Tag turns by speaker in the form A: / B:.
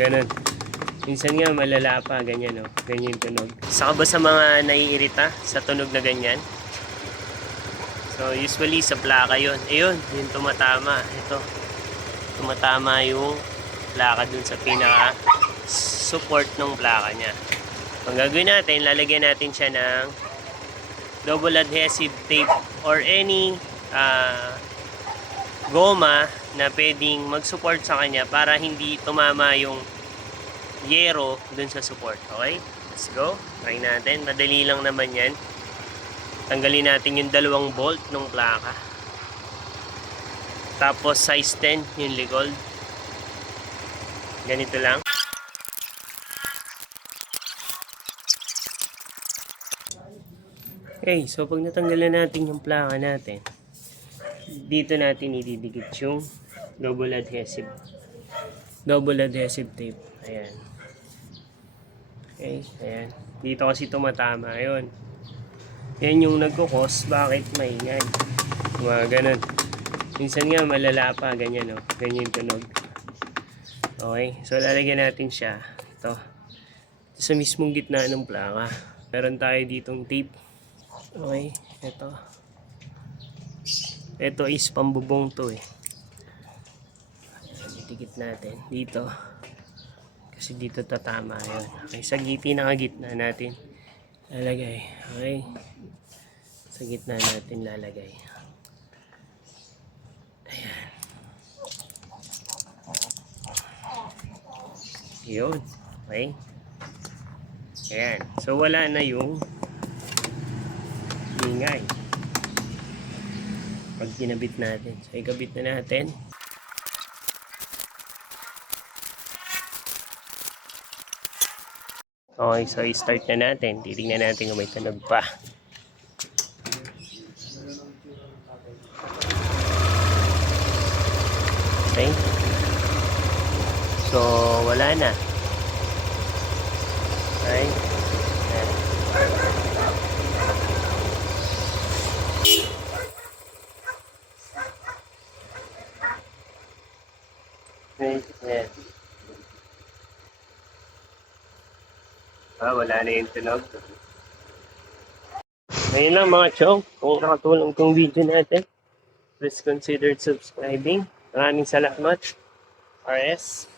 A: Ganun. Minsan nga malala pa, ganyan no. Ganyan yung tunog. Saka ba sa mga naiirita sa tunog na ganyan? So usually sa plaka yun. Ayun, yung tumatama. Ito. Tumatama yung plaka dun sa pinaka support ng plaka niya. Ang gagawin natin, lalagyan natin siya ng double adhesive tape or any ah, goma na pwedeng mag-support sa kanya para hindi tumama yung yero dun sa support. Okay? Let's go. Try natin. Madali lang naman yan. Tanggalin natin yung dalawang bolt ng plaka. Tapos size 10 yung likod. Ganito lang. Okay, so pag natanggal na natin yung plaka natin, dito natin ididikit yung double adhesive double adhesive tape. Ayan. Okay, ayan. Dito kasi tumatama. Ayun. Yan yung nagkukos. Bakit maingay? Mga ganun. Minsan nga malala pa. Ganyan, no? Ganyan yung tunog. Okay. So, lalagyan natin siya. Ito. Sa mismong gitna ng plaka. Meron tayo ditong tape. Okay. Ito. Ito is pambubong to eh. Itikit natin. Dito. Kasi dito tatama yun. Okay, sa giti gitna natin lalagay. Okay. Sa gitna natin lalagay. Ayan. Yun. Okay. Ayan. So wala na yung ingay. Pag kinabit natin. So ikabit na natin. Okay, so i-start na natin. Titingnan natin kung may tunog pa. Okay. So, wala na. Okay. 27. Ah, wala na yung tunog. Ngayon lang mga chong, kung nakatulong tong video natin, please consider subscribing. Maraming salamat. RS.